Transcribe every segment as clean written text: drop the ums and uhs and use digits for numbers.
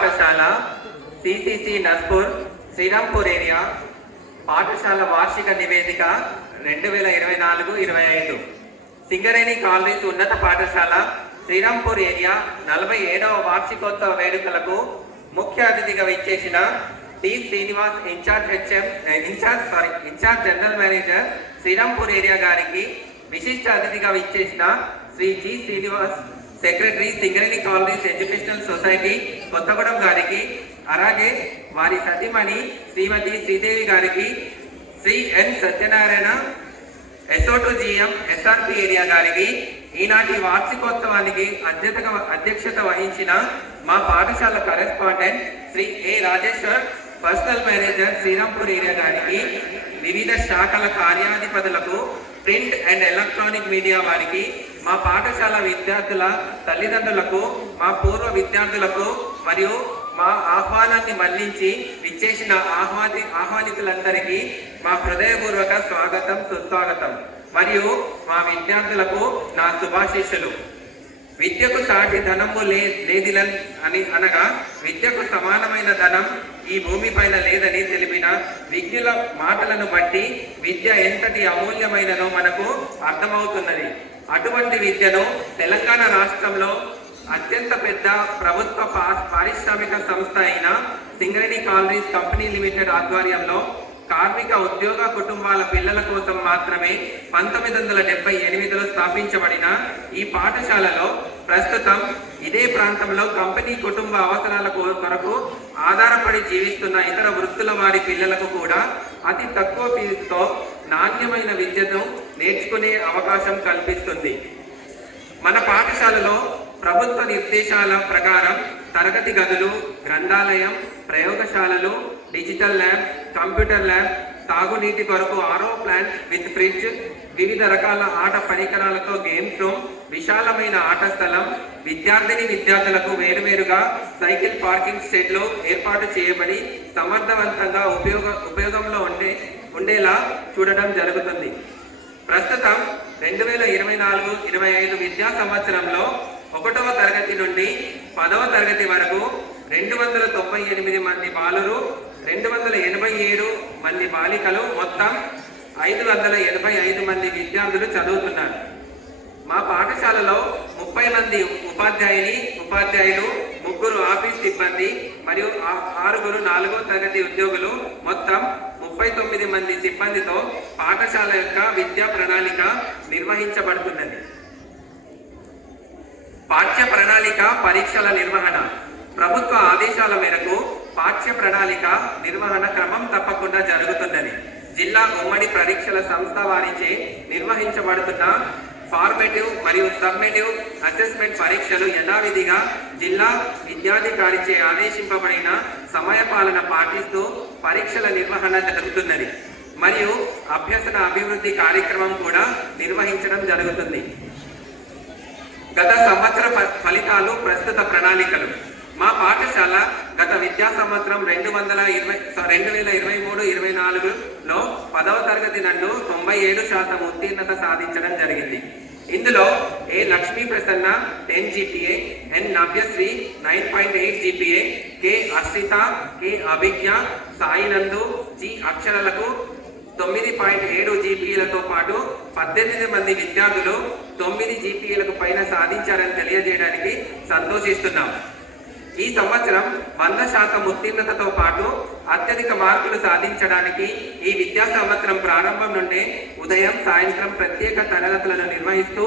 పాఠశాల CCC Naspur Srirampur area పాఠశాల వార్షిక నివేదిక 2024-25 సింగరేణి కాలనీస్ ఉన్నత పాఠశాల శ్రీరాంపూర్ ఏరియా 47వ వార్షికోత్సవ వేడుకలకు ముఖ్య అతిథిగా విచ్చేసిన T Srinivas incharge general manager Srirampur area గారికి, విశిష్ట అతిథిగా విచ్చేసిన Shri G Srinivas secretary Singareni colonies educational society Kothagudem గారికి, అలాగే వారి సతీమణి శ్రీమతి శ్రీదేవి గారికి, Shri N Satyanarayana SO2 GM SRP area గారికి, ఈనాటి వార్షికోత్సవానికి అధ్యక్షత వహించిన మా పాఠశాల correspondent Shri A Rajeshwar personnel manager Srirampur area గారికి, వివిధ శాఖల కార్యాధిపతులకు, ప్రింట్ అండ్ ఎలక్ట్రానిక్ మీడియా వారికి, మా పాఠశాల విద్యార్థుల తల్లిదండ్రులకు, మా పూర్వ విద్యార్థులకు మరియు మా ఆహ్వానాన్ని మళ్లించి విచ్చేసిన ఆహ్వానితులందరికీ మా హృదయపూర్వక స్వాగతం, సుస్వాగతం. మరియు మా విద్యార్థులకు నా శుభాశీస్సులు. విద్యకు సాటి ధనము లేదిలన్ అని అనగా, విద్యకు సమానమైన ధనం ఈ భూమిపైన లేదని తెలిపిన విజ్ఞుల మాటలను బట్టి విద్య ఎంతటి అమూల్యమైనదో మనకు అర్థమవుతున్నది. అటువంటి విద్యను తెలంగాణ రాష్ట్రంలో అత్యంత పెద్ద ప్రభుత్వ పారిశ్రామిక సంస్థ అయిన సింగరేణి కాలనీస్ కంపెనీ లిమిటెడ్ ఆధ్వర్యంలో కార్మిక ఉద్యోగ కుటుంబాల పిల్లల కోసం మాత్రమే 1978లో స్థాపించబడిన ఈ పాఠశాలలో ప్రస్తుతం ఇదే ప్రాంతంలో కంపెనీ కుటుంబ అవసరాల కొరకు ఆధారపడి జీవిస్తున్న ఇతర వృత్తుల వారి పిల్లలకు కూడా అతి తక్కువ ఫీజుతో నాణ్యమైన విద్యను నేర్చుకునే అవకాశం కల్పిస్తుంది. మన పాఠశాలలో ప్రభుత్వ నిర్దేశాల ప్రకారం తరగతి గదులు, గ్రంథాలయం, ప్రయోగశాలలు, డిజిటల్ ల్యాబ్, కంప్యూటర్ ల్యాబ్, తాగునీటి కొరకు RO ప్లాంట్ విత్ ఫ్రిడ్జ్, వివిధ రకాల ఆట పరికరాలతో గేమ్స్ రూమ్, విశాలమైన ఆట స్థలం, విద్యార్థులకు వేరువేరుగా సైకిల్ పార్కింగ్ షెడ్లు ఏర్పాటు చేయబడి సమర్థవంతంగా ఉపయోగంలో ఉండేలా చూడడం జరుగుతుంది. ప్రస్తుతం 2024-25 విద్యా సంవత్సరంలో 1వ తరగతి నుండి 10వ తరగతి వరకు 298 మంది బాలురు, 287 మంది బాలికలు, మొత్తం 585 మంది విద్యార్థులు చదువుతున్నారు. మా పాఠశాలలో 30 మంది ఉపాధ్యాయులు, 3 ఆఫీస్ సిబ్బంది మరియు 6 4వ తరగతి ఉద్యోగులు, మొత్తం 39 మంది సిబ్బందితో పాఠశాల యొక్క విద్యా ప్రణాళిక నిర్వహించబడుతున్నది. పాఠ్య ప్రణాళిక పరీక్షల నిర్వహణ. ప్రభుత్వ ఆదేశాల మేరకు పాఠ్య ప్రణాళిక నిర్వహణ క్రమం తప్పకుండా జరుగుతున్నది. జిల్లా ఉమ్మడి పరీక్షల సంస్థ వారిచే నిర్వహించబడుతున్న ఫార్మేటివ్ మరియు సబ్మేటివ్ అసెస్మెంట్ పరీక్షలు యథావిధిగా జిల్లా విద్యాధికారిచే ఆదేశింపబడిన సమయపాలన పాటిస్తూ పరీక్షల నిర్వహణ జరుగుతున్నది. మరియు అభ్యసన అభివృద్ధి కార్యక్రమం కూడా నిర్వహించడం జరుగుతుంది. గత సంవత్సర ఫలితాలు, ప్రస్తుత ప్రణాళికలు. మా పాఠశాల గత విద్యా సంవత్సరం 2023-24లో 10వ తరగతి నందు 97% ఉత్తీర్ణత సాధించడం జరిగింది. ఇందులో A Lakshmi Prasanna 10 GPA, N Navyasri 9.8 GPA, K Ashrita, K Abhijna, Sainandu, G అక్షరలకు 9.7 GPAలతో పాటు 18 మంది విద్యార్థులు 9 GPAలకు పైన సాధించారని తెలియజేయడానికి సంతోషిస్తున్నాం. ఈ సంవత్సరం 100% ఉత్తీర్ణతతో పాటు అత్యధిక మార్కులు సాధించడానికి ఈ విద్యా సంవత్సరం ప్రారంభం నుండే ఉదయం, సాయంత్రం ప్రత్యేక తరగతులను నిర్వహిస్తూ,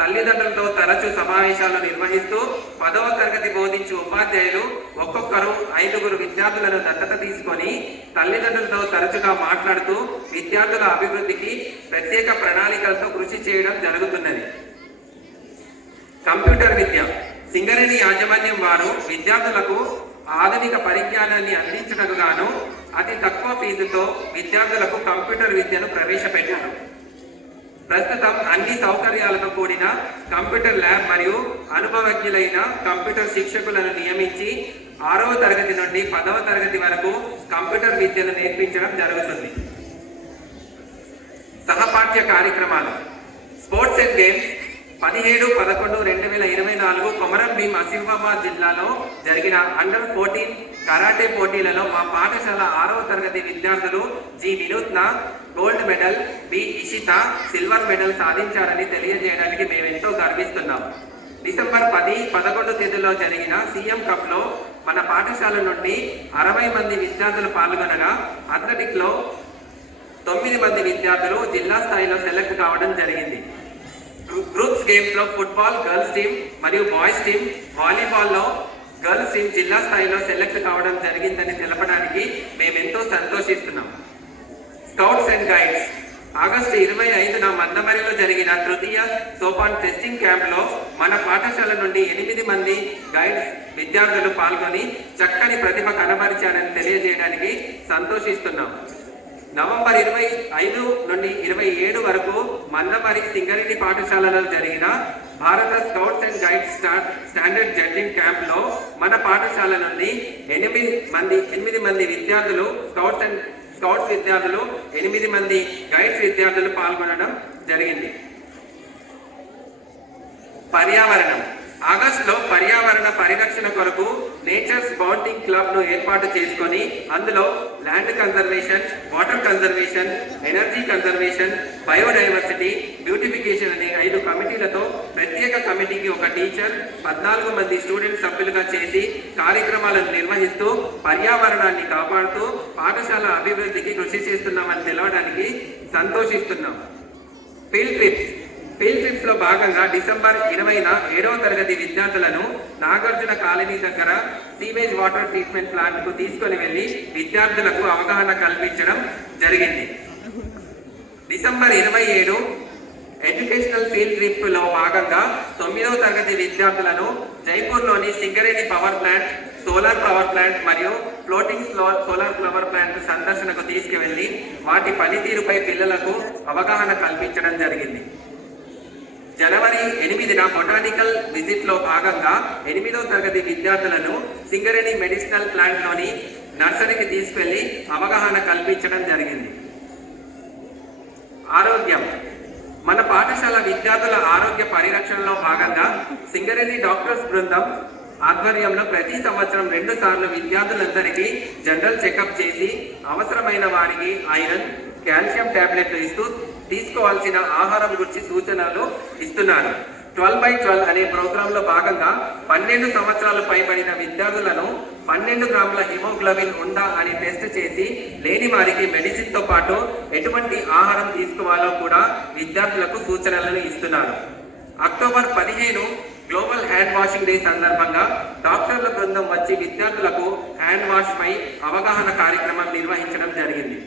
తల్లిదండ్రులతో తరచూ సమావేశాలు నిర్వహిస్తూ, 10వ తరగతి బోధించే ఉపాధ్యాయులు ఒక్కొక్కరు 5 విద్యార్థులను దత్తత తీసుకొని తల్లిదండ్రులతో తరచుగా మాట్లాడుతూ విద్యార్థుల అభివృద్ధికి ప్రత్యేక ప్రణాళికలతో కృషి చేయడం జరుగుతున్నది. కంప్యూటర్ విద్య. సింగరేణి యాజమాన్యం వారు విద్యార్థులకు ఆధునిక పరిజ్ఞానాన్ని అందించటకు గాను అతి తక్కువ ఫీజుతో విద్యార్థులకు కంప్యూటర్ విద్యను ప్రవేశపెట్టారు. ప్రస్తుతం అన్ని సౌకర్యాలతో కూడిన కంప్యూటర్ ల్యాబ్ మరియు అనుభవజ్ఞులైన కంప్యూటర్ శిక్షకులను నియమించి 6వ తరగతి నుండి 10వ తరగతి వరకు కంప్యూటర్ విద్యను నేర్పించడం జరుగుతుంది. సహపాఠ్య కార్యక్రమాలు. Sports and games. 17-11-2024 Komaram Bheem Asifabad జిల్లాలో జరిగిన అండర్ 14 కరాటే పోటీలలో మా పాఠశాల 6వ తరగతి విద్యార్థులు G Vinutna gold medal, B Ishita silver medal సాధించారని తెలియజేయడానికి మేమెంతో గర్విస్తున్నాం. డిసెంబర్ 10-11 తేదీలో జరిగిన సీఎం కప్లో మన పాఠశాల నుండి 60 మంది విద్యార్థులు పాల్గొనగా అథ్లెటిక్లో 9 మంది విద్యార్థులు జిల్లా స్థాయిలో సెలెక్ట్ కావడం జరిగింది. గ్రూప్స్ గేమ్స్లో ఫుట్బాల్ గర్ల్స్ టీం మరియు బాయ్స్ టీం, వాలీబాల్లో గర్ల్స్ టీం జిల్లా స్థాయిలో సెలెక్ట్ కావడం జరిగిందని తెలపడానికి మేమెంతో సంతోషిస్తున్నాం. స్కౌట్స్ అండ్ గైడ్స్ ఆగస్టు 25న మందమరిలో జరిగిన తృతీయ సోపాన్ టెస్టింగ్ క్యాంప్లో మన పాఠశాల నుండి 8 మంది గైడ్స్ విద్యార్థులు పాల్గొని చక్కని ప్రతిభ కనబరిచారని తెలియజేయడానికి సంతోషిస్తున్నాం. నవంబర్ 25 నుండి 27 వరకు మందమరి సింగరేణి పాఠశాలలో జరిగిన భారత scouts and guides standard judging క్యాంప్లో మన పాఠశాల నుండి 8 మంది విద్యార్థులు స్కౌట్స్ విద్యార్థులు 8 మంది గైడ్స్ విద్యార్థులు పాల్గొనడం జరిగింది. పర్యావరణం ఆగస్టులో పర్యావరణ పరిరక్షణ కొరకు నేచర్స్ బౌండింగ్ క్లబ్ ను ఏర్పాటు చేసుకొని అందులో land conservation, water conservation, energy conservation, biodiversity, beautification అనే 5 కమిటీలతో ప్రత్యేక కమిటీకి ఒక టీచర్, 14 మంది స్టూడెంట్ సభ్యులుగా చేసి కార్యక్రమాలను నిర్వహిస్తూ పర్యావరణాన్ని కాపాడుతూ పాఠశాల అభివృద్ధికి కృషి చేస్తున్నామని తెలవడానికి సంతోషిస్తున్నాం. ఫీల్డ్ ట్రిప్స్ లో భాగంగా డిసెంబర్ 20న 7వ తరగతి విద్యార్థులను నాగార్జున కాలనీ దగ్గర సీవేజ్ వాటర్ ట్రీట్మెంట్ ప్లాంట్ కు తీసుకొని వెళ్లి విద్యార్థులకు అవగాహన కల్పించడం జరిగింది. డిసెంబర్ 27 ఎడ్యుకేషనల్ ఫీల్డ్ ట్రిప్ లో భాగంగా 9వ తరగతి విద్యార్థులను జైపూర్లోని Singareni power plant, solar power plant మరియు ఫ్లోటింగ్ సోలార్ పవర్ ప్లాంట్ సందర్శనకు తీసుకువెళ్లి వాటి పనితీరుపై పిల్లలకు అవగాహన కల్పించడం జరిగింది. జనవరి 8న బొటానికల్ విజిట్ లో భాగంగా 8వ తరగతి విద్యార్థులను సింగరేణి మెడిసినల్ ప్లాంట్ లోని నర్సరీకి తీసుకెళ్లి అవగాహన కల్పించడం జరిగింది. ఆరోగ్యం మన పాఠశాల విద్యార్థుల ఆరోగ్య పరిరక్షణలో భాగంగా సింగరేణి డాక్టర్స్ బృందం ఆధ్వర్యంలో ప్రతి సంవత్సరం 2 సార్లు విద్యార్థులందరికీ జనరల్ చెకప్ చేసి అవసరమైన వారికి ఐరన్, కాల్షియం టాబ్లెట్లు ఇస్తూ తీసుకోవాల్సిన ఆహారం గురించి సూచనలు ఇస్తున్నారు. 12x12 అనే ప్రోగ్రామ్ లో భాగంగా 12 సంవత్సరాలు పైబడిన విద్యార్థులను 12 గ్రాముల హిమోగ్లోబిన్ ఉందా అని టెస్ట్ చేసి లేని వారికి మెడిసిన్ తో పాటు ఎటువంటి ఆహారం తీసుకోవాలో కూడా విద్యార్థులకు సూచనలను ఇస్తున్నారు. October 15 global hand washing day సందర్భంగా డాక్టర్ల బృందం వచ్చి విద్యార్థులకు హ్యాండ్ వాష్ పై అవగాహన కార్యక్రమం నిర్వహించడం జరిగింది.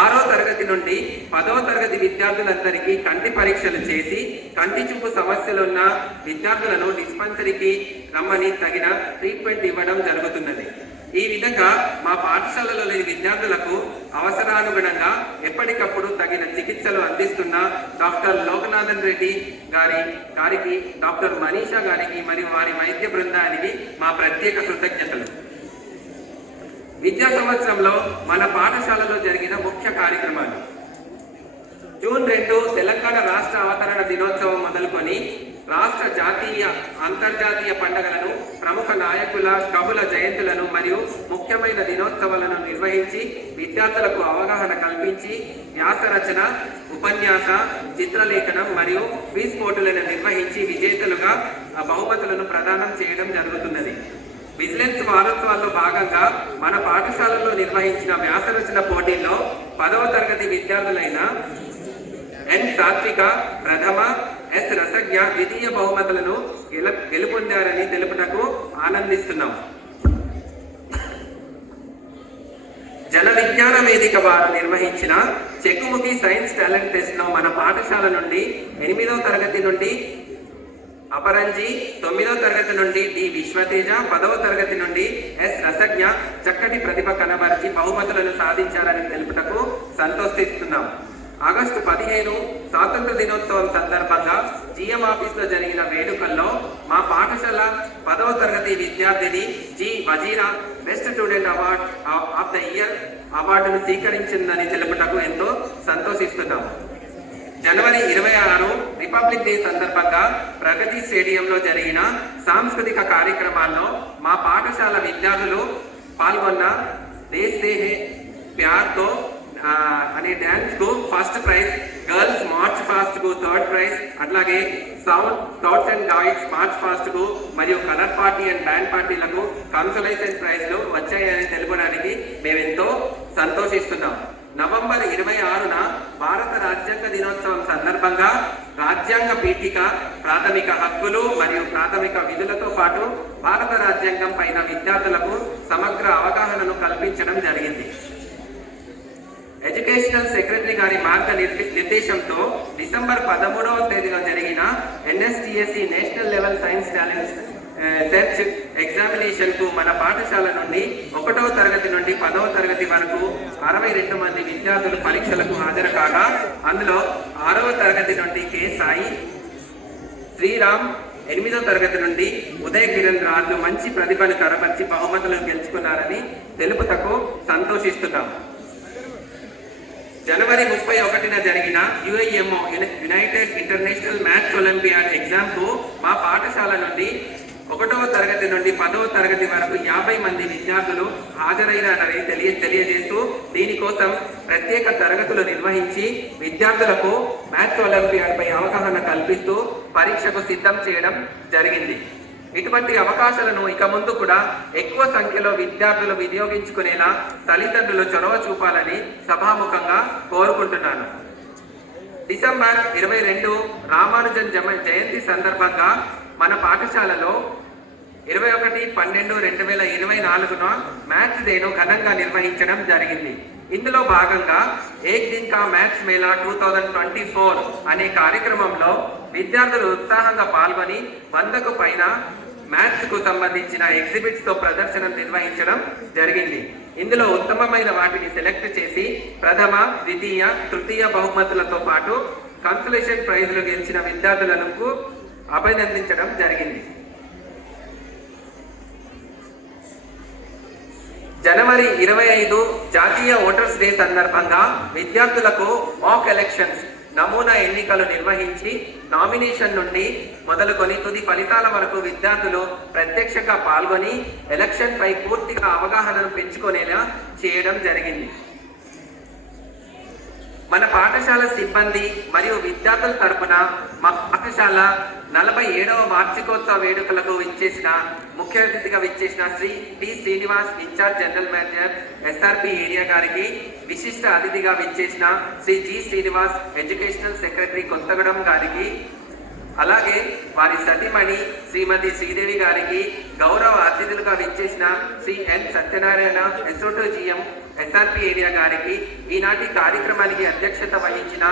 6వ తరగతి నుండి 10వ తరగతి విద్యార్థులందరికీ కంటి పరీక్షలు చేసి కంటి చూపు సమస్యలున్న విద్యార్థులను డిస్పెన్సరీకి రమ్మని తగిన ట్రీట్మెంట్ ఇవ్వడం జరుగుతున్నది. ఈ విధంగా మా పాఠశాలలోని విద్యార్థులకు అవసరానుగుణంగా ఎప్పటికప్పుడు తగిన చికిత్సలు అందిస్తున్న డాక్టర్ లోకనాథన్ రెడ్డి గారికి, డాక్టర్ మనీషా గారికి మరియు వారి వైద్య బృందానికి మా ప్రత్యేక కృతజ్ఞతలు. విద్యా సంవత్సరంలో మన పాఠశాలలో జరిగిన ముఖ్య కార్యక్రమాలు: జూన్ 2 తెలంగాణ రాష్ట్ర అవతరణ దినోత్సవం మొదలుకొని రాష్ట్ర జాతీయ, అంతర్జాతీయ పండుగలను, ప్రముఖ నాయకుల, కవుల జయంతులను మరియు ముఖ్యమైన దినోత్సవాలను నిర్వహించి విద్యార్థులకు అవగాహన కల్పించి వ్యాసరచన, ఉపన్యాస, చిత్రలేఖనం మరియు క్విజ్ పోటీలను నిర్వహించి విజేతలుగా బహుమతులను ప్రదానం చేయడం జరుగుతున్నది. విజిలెన్స్ వారోత్సవాల్లో భాగంగా మన పాఠశాలలో నిర్వహించిన వ్యాసరచన పోటీల్లో 10వ తరగతి విద్యార్థులైన ఎన్ సాత్విక ప్రథమ, ఎస్ రసజ్ఞ ద్వితీయ బహుమతులను గెలుపొందారని తెలుపుటకు ఆనందిస్తున్నాం. జన విజ్ఞాన వేదిక వారు నిర్వహించిన చెక్కుముఖి సైన్స్ టాలెంట్ టెస్ట్ లో మన పాఠశాల నుండి 8వ తరగతి నుండి అపరంజి, 9వ తరగతి నుండి డి విశ్వతేజ, 10వ తరగతి నుండి ఎస్ రసజ్ఞ చక్కటి ప్రతిభ కనబరిచి బహుమతులను సాధించారని తెలుపుటకు సంతోషిస్తున్నాం. ఆగస్టు 15 స్వాతంత్ర దినోత్సవం సందర్భంగా జిఎం ఆఫీస్ లో జరిగిన వేడుకల్లో మా పాఠశాల 10వ తరగతి విద్యార్థిని G Vazeera best student award of the year అవార్డును స్వీకరించిందని తెలుపుటకు ఎంతో సంతోషిస్తున్నాము. జనవరి 26 రిపబ్లిక్ డే సందర్భంగా ప్రగతి స్టేడియంలో జరిగిన సాంస్కృతిక కార్యక్రమాల్లో మా పాఠశాల విద్యార్థులు పాల్గొన్న దేశ్ సే హే ప్యార్తో అనే డ్యాన్స్ కు first prize, girls March fast కు థర్డ్ ప్రైజ్, అట్లాగే scouts and guides March fast కు మరియు కలర్ పార్టీ అండ్ బ్యాండ్ పార్టీలకు కన్సోలేషన్ ప్రైజ్లు వచ్చాయని తెలుపడానికి మేమెంతో సంతోషిస్తున్నాం. నవంబర్ 26న భారత రాజ్యాంగ దినోత్సవం సందర్భంగా రాజ్యాంగ పీఠిక, ప్రాథమిక హక్కులు మరియు ప్రాథమిక విధులతో పాటు భారత రాజ్యాంగం పైన విద్యార్థులకు సమగ్ర అవగాహనను కల్పించడం జరిగింది. ఎడ్యుకేషనల్ సెక్రటరీ గారి నిర్దేశంతో డిసెంబర్ 13వ తేదీన జరిగిన NSTSC national level science talent search examination కు మన పాఠశాల నుండి 1వ తరగతి నుండి 10వ తరగతి వరకు 62 మంది విద్యార్థులు పరీక్షలకు హాజరు కాగా, అందులో 6వ తరగతి నుండి కె సాయి, శ్రీరామ్, 8వ తరగతి నుండి ఉదయ్ కిరణ్ రాజు మంచి ప్రతిభను కనబర్చి బహుమతులు గెలుచుకున్నారని తెలుపుటకు సంతోషిస్తున్నాం. జనవరి 31న జరిగిన UIMO United international maths olympiad exam కు మా పాఠశాల నుండి 1వ తరగతి నుండి 10వ తరగతి వరకు 50 మంది విద్యార్థులు హాజరైనారని తెలియజేస్తూ దీనికోసం ప్రత్యేక తరగతులు నిర్వహించి విద్యార్థులకు మ్యాథ్స్ ఒలింపియాడ్ పై అవగాహన కల్పిస్తూ పరీక్షకు సిద్ధం చేయడం జరిగింది. ఇటువంటి అవకాశాలను ఇక ముందు కూడా ఎక్కువ సంఖ్యలో విద్యార్థులు వినియోగించుకునేలా తల్లిదండ్రులు చొరవ చూపాలని సభాముఖంగా కోరుకుంటున్నాను. డిసెంబర్ 22 రామానుజన్ జయంతి సందర్భంగా మన పాఠశాలలో 21/12/2024న మ్యాథ్స్ డేను ఘనంగా నిర్వహించడం జరిగింది. ఇందులో భాగంగా ఏక్ దిన్ కా మ్యాథ్స్ మేళా 2024 అనే కార్యక్రమంలో విద్యార్థులు ఉత్సాహంగా పాల్గొని 100కు పైన మ్యాథ్స్ కు సంబంధించిన ఎగ్జిబిట్స్ తో ప్రదర్శన నిర్వహించడం జరిగింది. ఇందులో ఉత్తమమైన వాటిని సెలెక్ట్ చేసి ప్రథమ, ద్వితీయ, తృతీయ బహుమతులతో పాటు కన్సోలేషన్ ప్రైజ్లు గెలిచిన విద్యార్థులకు అభినందించడం జరిగింది. జనవరి 25 జాతీయ ఓటర్స్ డే సందర్భంగా విద్యార్థులకు మాక్ ఎలక్షన్స్ నమూనా ఎన్నికలు నిర్వహించి నామినేషన్ నుండి మొదలుకొని తుది ఫలితాల వరకు విద్యార్థులు ప్రత్యక్షంగా పాల్గొని ఎలక్షన్ పై పూర్తిగా అవగాహనను పెంచుకునేలా చేయడం జరిగింది. మన పాఠశాల సిబ్బంది మరియు విద్యార్థుల తరపున మా పాఠశాల 47వ వార్షికోత్సవ వేడుకలకు ముఖ్య అతిథిగా విచ్చేసిన Shri T Srinivas, incharge general manager SRP area గారికి, విశిష్ట అతిథిగా విచ్చేసిన Shri G Srinivas, educational secretary Kothagudem గారికి, అలాగే వారి సతీమణి శ్రీమతి శ్రీదేవి గారికి, గౌరవ అతిథులుగా విచ్చేసిన Shri N Satyanarayana, SO2 GM SRP area గారికి, ఈనాటి కార్యక్రమానికి అధ్యక్షత వహించిన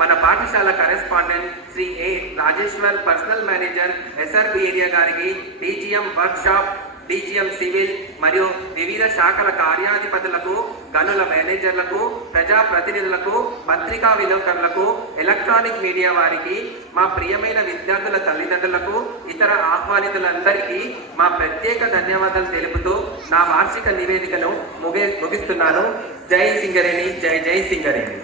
మన పాఠశాల correspondent Shri A Rajeshwar, personnel manager SRP area గారికి, DGM వర్క్షాప్, DGM సివిల్ మరియు వివిధ శాఖల కార్యాధిపతులకు, గనుల మేనేజర్లకు, ప్రజాప్రతినిధులకు, పత్రికా విలేకరులకు, ఎలక్ట్రానిక్ మీడియా వారికి, మా ప్రియమైన విద్యార్థుల తల్లిదండ్రులకు, ఇతర ఆహ్వానితులందరికీ మా ప్రత్యేక ధన్యవాదాలు తెలుపుతూ నా వార్షిక నివేదికను ముగిస్తున్నాను. జై సింగరేణి, జై జై సింగరేణి.